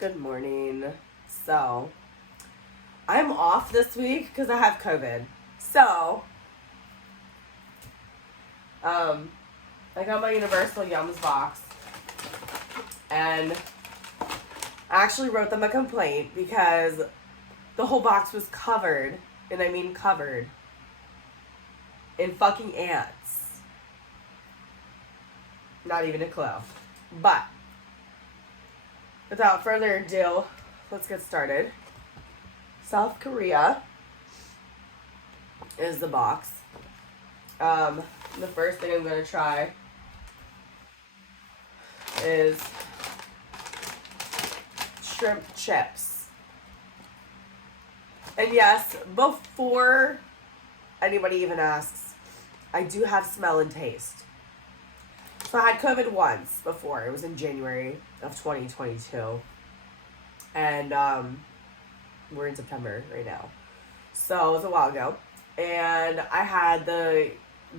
Good morning. So, I'm off this week because I have COVID. So, I got my Universal Yums box and I actually wrote them a complaint because the whole box was covered, and I mean covered, in fucking ants. Not even a clue. But, without further ado, let's get started. South Korea is the box. The first thing I'm going to try is shrimp chips. And yes, before anybody even asks, I do have smell and taste. So I had COVID once before. It was in January of 2022. And we're in September right now. So it was a while ago. And I had the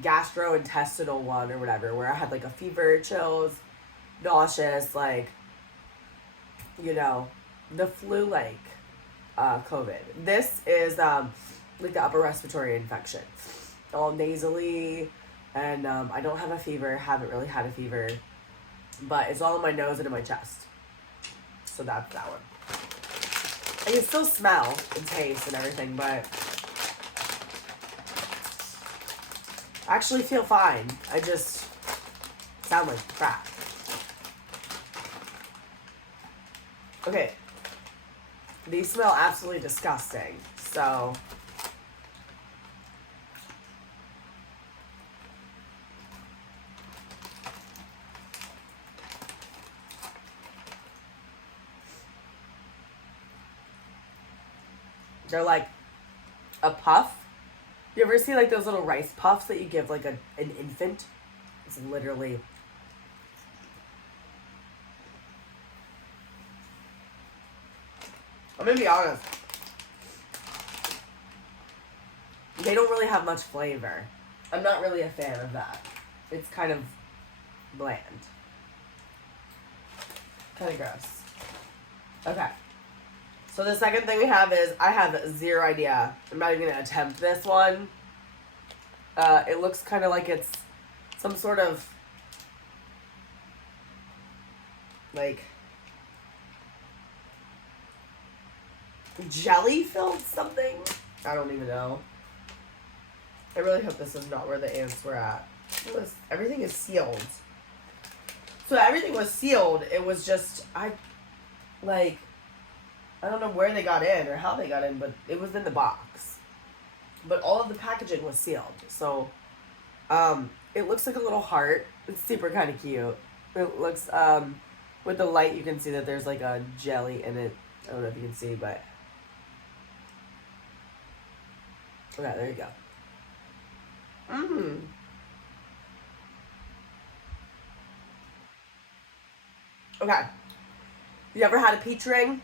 gastrointestinal one or whatever, where I had like a fever, chills, nauseous, like, you know, the flu-like COVID. This is like the upper respiratory infection. All nasally, and I don't have a fever, haven't really had a fever, but it's all in my nose and in my chest. So that's that one. I can still smell and taste and everything, but I actually feel fine. I just sound like crap. Okay. These smell absolutely disgusting. So they're like a puff. You ever see like those little rice puffs that you give like an infant? It's literally... I'm gonna be honest. They don't really have much flavor. I'm not really a fan of that. It's kind of bland. Kind of gross. Okay. So the second thing we have is, I have zero idea. I'm not even going to attempt this one. It looks kind of like it's some sort of, like, jelly-filled something? I don't even know. I really hope this is not where the ants were at. Everything is sealed. So everything was sealed. It was just, I don't know where they got in or how they got in, but it was in the box. But all of the packaging was sealed. So, it looks like a little heart. It's super kind of cute. It looks, with the light you can see that there's like a jelly in it. I don't know if you can see, but... Okay, there you go. Okay. You ever had a peach ring?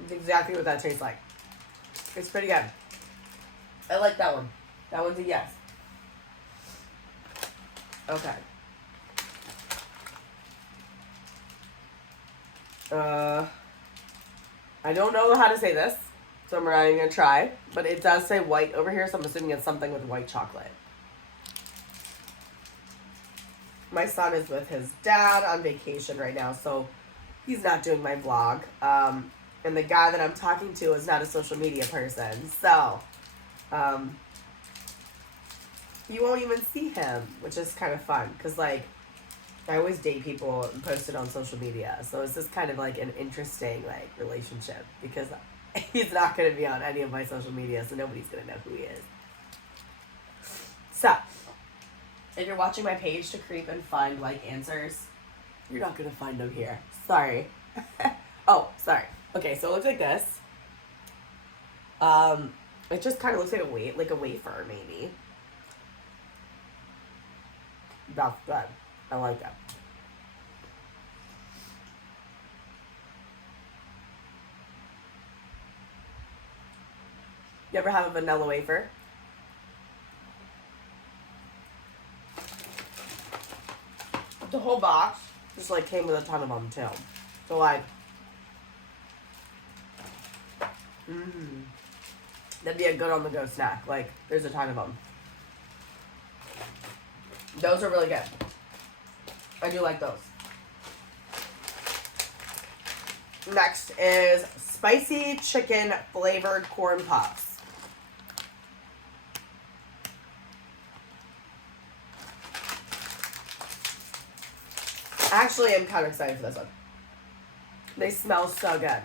It's exactly what that tastes like. It's pretty good. I like that one. That one's a yes. Okay. I don't know how to say this, so I'm not even gonna try. But it does say white over here, so I'm assuming it's something with white chocolate. My son is with his dad on vacation right now, so he's not doing my vlog. And the guy that I'm talking to is not a social media person, so you won't even see him, which is kind of fun, because like I always date people and post it on social media, so it's just kind of like an interesting like relationship, because he's not going to be on any of my social media, so nobody's going to know who he is. So if you're watching my page to creep and find like answers, you're not going to find them here. Sorry. Oh, sorry. Okay, so it looks like this. It just kind of looks like a wafer, maybe. That's good. I like that. You ever have a vanilla wafer? The whole box just like came with a ton of them too. So like Mm. That'd be a good on-the-go snack. Like, there's a ton of them. Those are really good. I do like those. Next is spicy chicken flavored corn puffs. Actually, I'm kind of excited for this one. They smell so good.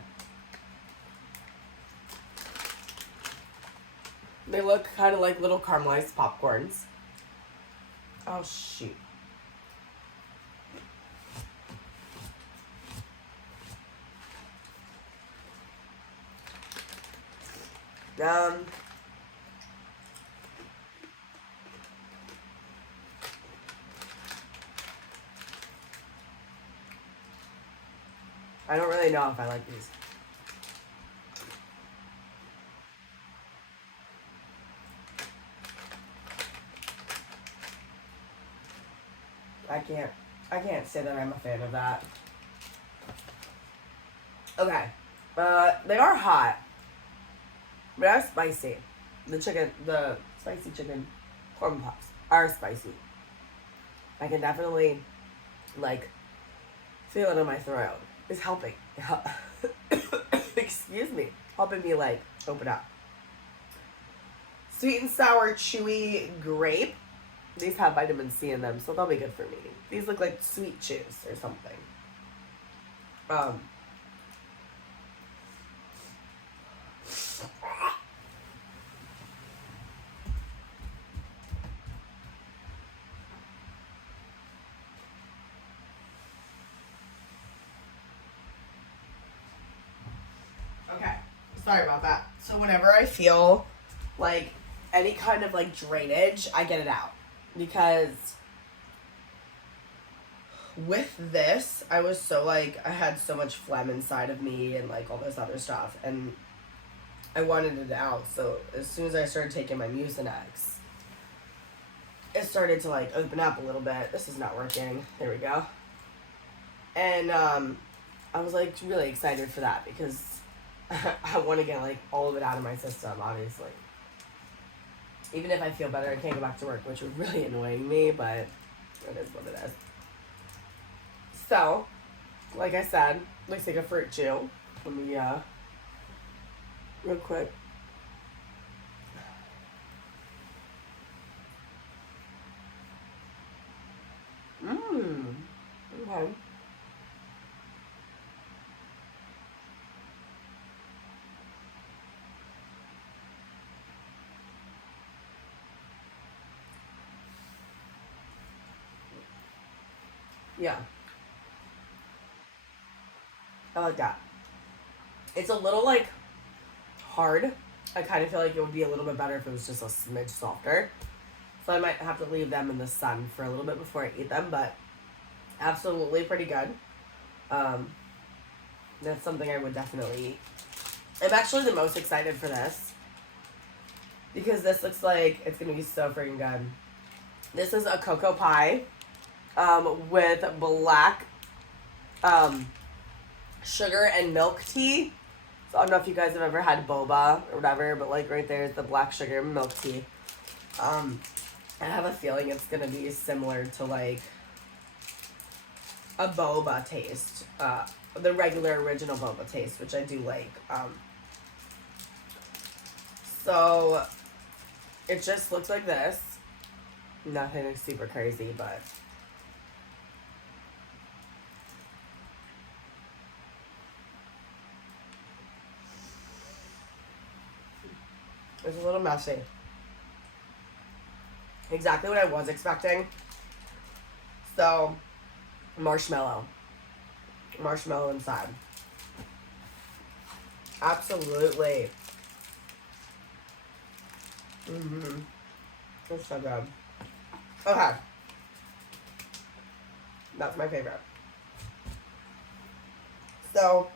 They look kind of like little caramelized popcorns. Oh, shoot. I don't really know if I like these. I can't say that I'm a fan of that. Okay. They are hot. But they're spicy. The spicy chicken corn puffs are spicy. I can definitely, like, feel it in my throat. It's helping. Excuse me. Helping me, like, open up. Sweet and sour chewy grape. These have vitamin C in them, so they'll be good for me. These look like sweet chews or something. Okay, sorry about that. So whenever I feel like any kind of like drainage, I get it out. Because with this, I was so like, I had so much phlegm inside of me and like all this other stuff. And I wanted it out. So as soon as I started taking my Mucinex, it started to like open up a little bit. This is not working. There we go. And I was like really excited for that because I want to get like all of it out of my system, obviously. Even if I feel better, I can't go back to work, which would really annoying me, but it is what it is. So, like I said, let's take a fruit chew. Let me, real quick. Okay. Yeah. I like that. It's a little, like, hard. I kind of feel like it would be a little bit better if it was just a smidge softer. So I might have to leave them in the sun for a little bit before I eat them, but absolutely pretty good. That's something I would definitely eat. I'm actually the most excited for this because this looks like it's going to be so freaking good. This is a cocoa pie with black sugar and milk tea. So I don't know if you guys have ever had boba or whatever, but like right there is the black sugar and milk tea. I have a feeling it's going to be similar to like a boba taste. The regular original boba taste, which I do like. So it just looks like this. Nothing super crazy, but it's a little messy. Exactly what I was expecting. So, marshmallow inside. Absolutely. It's so good. Okay. That's my favorite. So,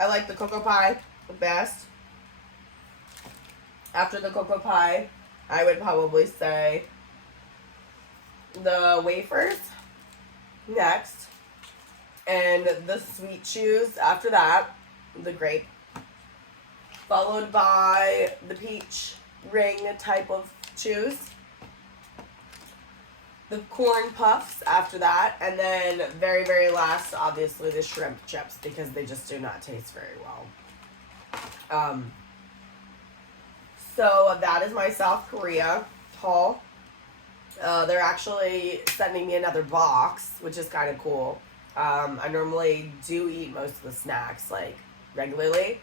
I like the cocoa pie the best. After the cocoa pie, I would probably say the wafers next. And the sweet chews after that, the grape. followed by the peach ring type of chews, the corn puffs after that, and then very, very last, obviously, the shrimp chips, because they just do not taste very well. So that is my South Korea haul. They're actually sending me another box, which is kind of cool. I normally do eat most of the snacks, like, regularly.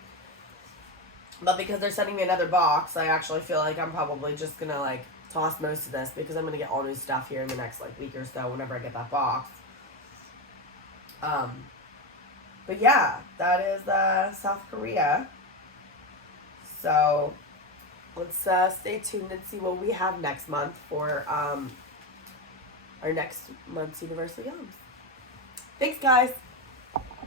But because they're sending me another box, I actually feel like I'm probably just gonna, like, toss most of this, because I'm gonna get all new stuff here in the next, like, week or so whenever I get that box. But yeah, that is South Korea. So let's stay tuned and see what we have next month for our next month's Universal Yums. Thanks, guys.